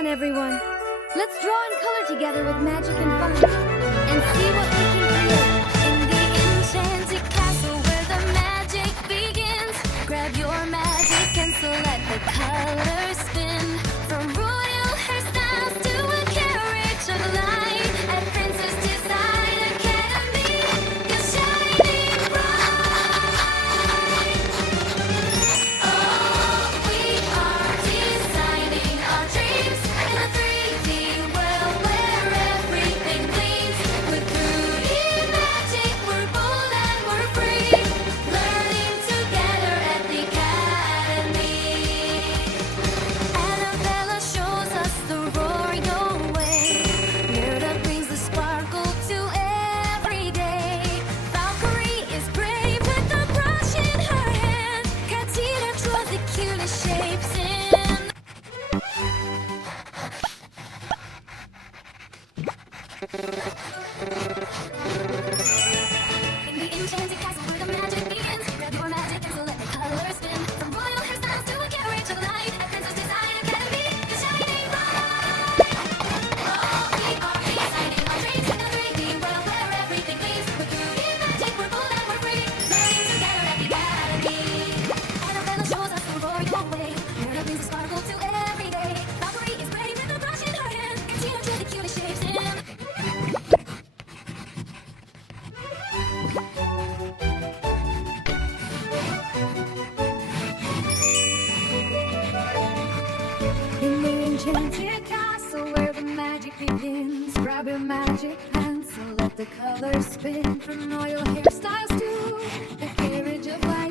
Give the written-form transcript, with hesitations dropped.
on, everyone. Let's draw and color together with magic and fun, and see what we can create. In the enchanted castle where the magic begins, grab your magic pencil, let the colors spin. From royal hairstyles to a carriage of light, at Princess Design Academy, you're shining bright. Oh, we are designing our dreams in a 3D world where everything gleams. With beauty magic, we're bold and we're free, learning together at the academy. Annabella shows us the royal way. Merida brings the sparkle to every day. Valkyrie is brave with a brush in her hand. Katina draws the cutest shapes in. In the enchanted castle where the magic begins, grab your magic pencil, let the colors spin. From royal hairstyles to a carriage of light, at Princess Design Academy, you're shining bright. Oh, we are designing our dreams in a 3D world where everything gleams. With beauty and magic, we're bold and we're free, learning together at the academy. Annabella shows us the royal way. Merida brings a sparkle to every day. Valkyrie is brave with a brush in her hand. Katina draws the cutest shapes in. In the enchanted castle where the magic begins, grab your magic pencil, let the colors spin. From royal hairstyles to the carriage of light,